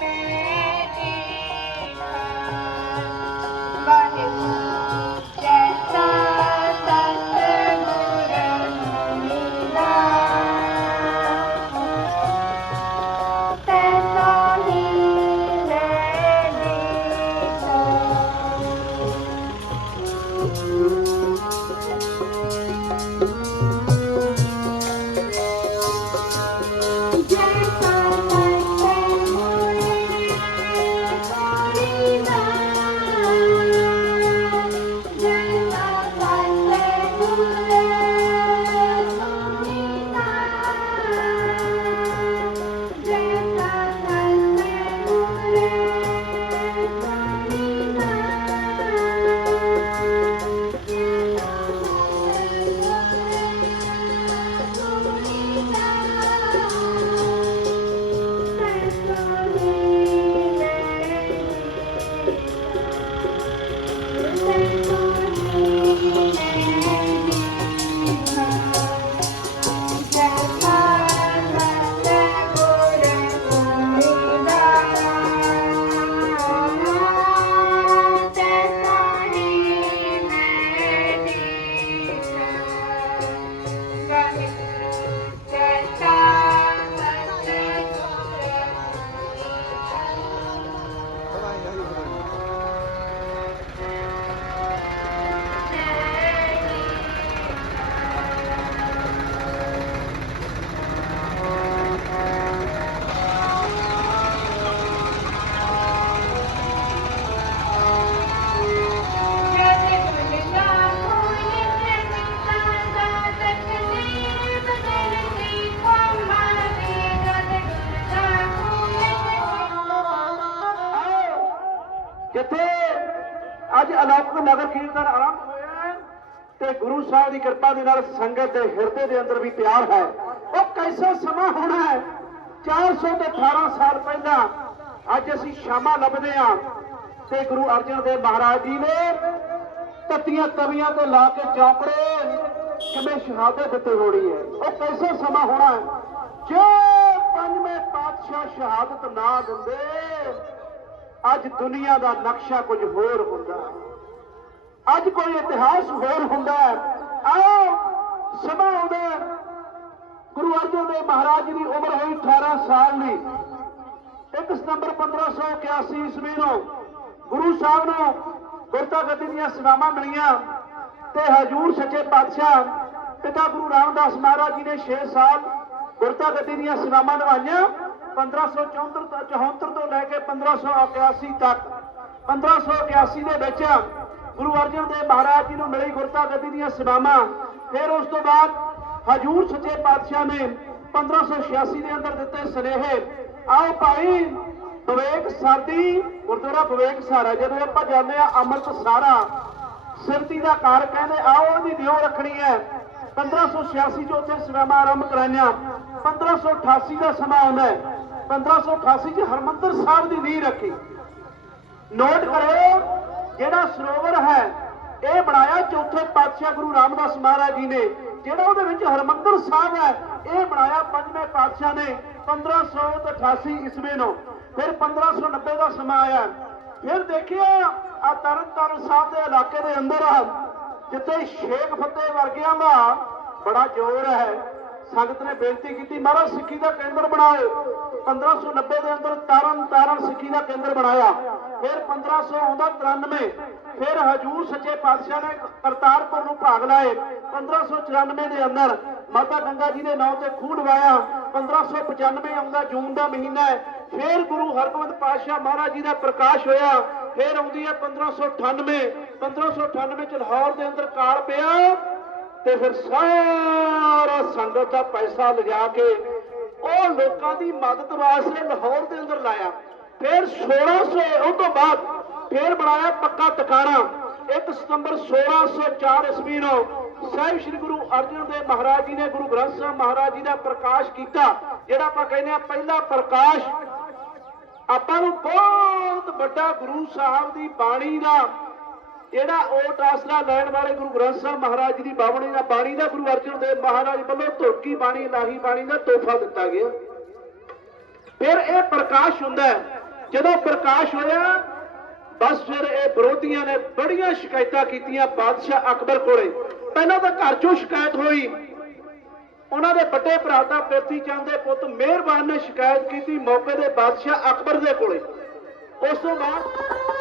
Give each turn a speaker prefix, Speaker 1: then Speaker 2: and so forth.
Speaker 1: Bye.
Speaker 2: ਜਿੱਥੇ ਅੱਜ ਅਲੌਕਿਕ ਨਗਰ ਕੀਰਤਨ ਆਰੰਭ ਹੋਇਆ ਹੈ ਤੇ ਗੁਰੂ ਸਾਹਿਬ ਦੀ ਕਿਰਪਾ ਦੇ ਨਾਲ ਸੰਗਤ ਦੇ ਹਿਰਦੇ ਦੇ ਅੰਦਰ ਵੀ ਪਿਆਰ ਹੈ। ਉਹ ਕੈਸਾ ਸਮਾਂ ਹੋਣਾ ਹੈ? 400 ਤੇ 18 ਸਾਲ ਪਹਿਲਾਂ ਅੱਜ ਅਸੀਂ ਸ਼ਾਮਾਂ ਲੱਭਦੇ ਹਾਂ ਤੇ ਗੁਰੂ ਅਰਜਨ ਦੇਵ ਮਹਾਰਾਜ ਜੀ ਨੇ ਤੱਤੀਆਂ ਤਵੀਆਂ ਤੇ ਲਾ ਕੇ ਚੌਕੜੇ ਕਿਵੇਂ ਸ਼ਹਾਦਤ ਦਿੱਤੀ ਹੋਣੀ ਹੈ। ਉਹ ਕੈਸਾ ਸਮਾਂ ਹੋਣਾ ਹੈ? ਜੇ ਪੰਜਵੇਂ ਪਾਤਸ਼ਾਹ ਸ਼ਹਾਦਤ ਨਾ ਦਿੰਦੇ ਅੱਜ ਦੁਨੀਆ ਦਾ ਨਕਸ਼ਾ ਕੁਝ ਹੋਰ ਹੁੰਦਾ ਹੈ। ਅੱਜ ਕੋਈ ਇਤਿਹਾਸ ਹੋਰ ਹੁੰਦਾ ਹੈ। ਆਓ ਸਮਾਂ ਆਉਂਦਾ ਗੁਰੂ ਅਰਜਨ ਦੇਵ ਮਹਾਰਾਜ ਜੀ ਦੀ ਉਮਰ ਹੋਈ 18 ਸਾਲ ਦੀ 1 ਸਤੰਬਰ 1581 ਈਸਵੀ ਨੂੰ ਗੁਰੂ ਸਾਹਿਬ ਨੂੰ ਗੁਰਤਾ ਗੱਦੀ ਦੀਆਂ ਸੇਵਾਵਾਂ ਮਿਲੀਆਂ ਤੇ ਹਜੂਰ ਸੱਚੇ ਪਾਤਸ਼ਾਹ ਪਿਤਾ ਗੁਰੂ ਰਾਮਦਾਸ ਮਹਾਰਾਜ ਜੀ ਨੇ 6 ਸਾਲ ਗੁਰਤਾ ਗੱਦੀ ਦੀਆਂ ਸੇਵਾਵਾਂ ਨਿਭਾਈਆਂ 1574 ਤੋਂ 74 ਤੋਂ ਲੈ ਕੇ 1581 ਤੱਕ। 1581 ਦੇ ਵਿੱਚ ਗੁਰੂ ਅਰਜਨ ਦੇਵ ਮਹਾਰਾਜ ਜੀ ਨੂੰ ਮਿਲੀ ਗੁਰਤਾ ਗੱਦੀ ਦੀਆਂ ਸੇਵਾਵਾਂ। ਫਿਰ ਉਸ ਤੋਂ ਬਾਅਦ ਹਜੂਰ ਸੱਚੇ ਪਾਤਸ਼ਾਹ ਨੇ 1586 ਦੇ ਅੰਦਰ ਦਿੱਤੇ ਸੁਨੇਹੇ। ਆਓ ਭਾਈ, ਵਿਵੇਕ ਸਾਦੀ ਗੁਰਦੁਆਰਾ ਵਿਵੇਕ ਸਾਰਾ ਜਦੋਂ ਆਪਾਂ ਜਾਂਦੇ ਆ ਅੰਮ੍ਰਿਤ ਸਾਰਾ ਸਿਰਤੀ ਦਾ ਕਾਰ ਕਹਿੰਦੇ, ਆਓ ਉਹਦੀ ਦਿਓ ਰੱਖਣੀ ਹੈ। 1586 ਚ ਉੱਥੇ ਸੇਵਾਵਾਂ ਆਰੰਭ ਕਰਾਈਆਂ। 1588 ਦਾ ਸਮਾਂ ਆਉਂਦਾ ਹੈ। 1588 ਚ ਹਰਮੰਦਰ ਸਾਹਿਬ ਦੀ ਨੀਂਹ ਰੱਖੀ। ਨੋਟ ਕਰੋ ਜਿਹੜਾ ਸਰੋਵਰ ਹੈ, ਇਹ ਬਣਾਇਆ ਚੌਥੇ ਪਾਤਸ਼ਾਹ ਗੁਰੂ ਰਾਮਦਾਸ ਮਹਾਰਾਜ ਜੀ ਨੇ। ਜਿਹੜਾ ਉਹਦੇ ਵਿੱਚ ਹਰਮੰਦਰ ਸਾਹਿਬ ਹੈ, ਇਹ ਬਣਾਇਆ ਪੰਜਵੇਂ ਪਾਤਸ਼ਾਹ ਨੇ 1588 ਈਸਵੀ ਨੂੰ। ਫਿਰ 1590 ਦਾ ਸਮਾਂ ਆਇਆ। ਫਿਰ ਦੇਖਿਆ ਆ ਤਰਨ ਤਾਰਨ ਸਾਹਿਬ ਦੇ ਇਲਾਕੇ ਦੇ ਅੰਦਰ, ਜਿੱਥੇ ਸ਼ੇਖ ਫਤਿਹ ਵਰਗਿਆਂ ਦਾ ਬੜਾ ਜ਼ੋਰ ਹੈ। ਸੰਗਤ ਨੇ ਬੇਨਤੀ ਕੀਤੀ, ਮਹਾਰਾਜ ਸਿੱਖੀ ਦਾ ਕੇਂਦਰ ਬਣਾਓ। 1590 ਦੇ ਅੰਦਰ ਤਾਰਨ ਤਾਰਨ ਸਿੱਖੀ ਦਾ ਕੇਂਦਰ ਬਣਾਇਆ। ਫਿਰ 1500 ਆਉਂਦਾ 93 ਫਿਰ ਹਜੂਰ ਸੱਚੇ ਪਾਤਸ਼ਾਹ ਨੇ ਕਰਤਾਰਪੁਰ ਨੂੰ ਭਾਗ ਲਾਏ। 1594 ਦੇ ਅੰਦਰ ਮਾਤਾ ਗੰਗਾ ਜੀ ਦੇ ਨਾਂ ਤੇ ਖੂਹ ਡਵਾਇਆ 1595 ਆਉਂਦਾ ਜੂਨ ਦਾ ਮਹੀਨਾ ਹੈ। ਫਿਰ ਗੁਰੂ ਹਰਗੋਬਿੰਦ ਪਾਤਸ਼ਾਹ ਮਹਾਰਾਜ ਜੀ ਦਾ ਪ੍ਰਕਾਸ਼ ਹੋਇਆ। ਫਿਰ ਆਉਂਦੀ ਹੈ 1598 1598 ਚ ਲਾਹੌਰ ਦੇ ਅੰਦਰ ਕਾਲ ਪਿਆ। ਤੇ ਫਿਰ ਸਾਰਾ ਸੰਗਤ ਦਾ ਪੈਸਾ ਲਿਜਾ ਕੇ ਉਹ ਲੋਕਾਂ ਦੀ ਮਦਦ ਵਾਸਤੇ ਲਾਹੌਰ ਦੇ ਅੰਦਰ ਲਾਇਆ। ਫਿਰ 1600 ਉਹ ਤੋਂ ਬਾਅਦ ਫਿਰ ਬਣਾਇਆ ਪੱਕਾ ਟਿਕਾਣਾ 1 ਸਤੰਬਰ 1604 ਈਸਵੀ ਨੂੰ ਸਾਹਿਬ ਸ੍ਰੀ ਗੁਰੂ ਅਰਜਨ ਦੇਵ ਮਹਾਰਾਜ ਜੀ ਨੇ ਗੁਰੂ ਗ੍ਰੰਥ ਸਾਹਿਬ ਮਹਾਰਾਜ ਜੀ ਦਾ ਪ੍ਰਕਾਸ਼ ਕੀਤਾ, ਜਿਹੜਾ ਆਪਾਂ ਕਹਿੰਦੇ ਆ ਪਹਿਲਾ ਪ੍ਰਕਾਸ਼। ਆਪਾਂ ਨੂੰ ਬਹੁਤ ਵੱਡਾ ਗੁਰੂ ਸਾਹਿਬ ਦੀ ਬਾਣੀ ਦਾ ਜਿਹੜਾ ਓਟ ਆਸਰਾ ਲੈਣ ਵਾਲੇ ਗੁਰੂ ਗ੍ਰੰਥ ਸਾਹਿਬ ਮਹਾਰਾਜ ਦੀ ਬਾਣੀ ਦਾ ਬਾਣੀ ਦਾ ਗੁਰੂ ਅਰਜਨ ਦੇਵ ਮਹਾਰਾਜ ਵੱਲੋਂ ਧੋਕੀ ਬਾਣੀ, ਲਾਹੀ ਬਾਣੀ ਦਾ ਤੋਹਫਾ ਦਿੱਤਾ ਗਿਆ। ਫਿਰ ਇਹ ਪ੍ਰਕਾਸ਼ ਹੁੰਦਾ ਜਦੋਂ ਪ੍ਰਕਾਸ਼ ਹੋਇਆ, ਬਸ ਫਿਰ ਇਹ ਵਿਰੋਧੀਆਂ ਨੇ ਬੜੀਆਂ ਸ਼ਿਕਾਇਤਾਂ ਕੀਤੀਆਂ ਬਾਦਸ਼ਾਹ ਅਕਬਰ ਕੋਲੇ। ਪਹਿਲਾਂ ਤਾਂ ਘਰ ਚੋਂ ਸ਼ਿਕਾਇਤ ਹੋਈ। ਉਹਨਾਂ ਦੇ ਵੱਡੇ ਭਰਾ ਦਾ ਪ੍ਰਿਥੀ ਚੰਦ ਦੇ ਪੁੱਤ ਮਿਹਰਬਾਨ ਨੇ ਸ਼ਿਕਾਇਤ ਕੀਤੀ ਮੌਕੇ ਦੇ ਬਾਦਸ਼ਾਹ ਅਕਬਰ ਦੇ ਕੋਲੇ। ਉਸ ਤੋਂ ਬਾਅਦ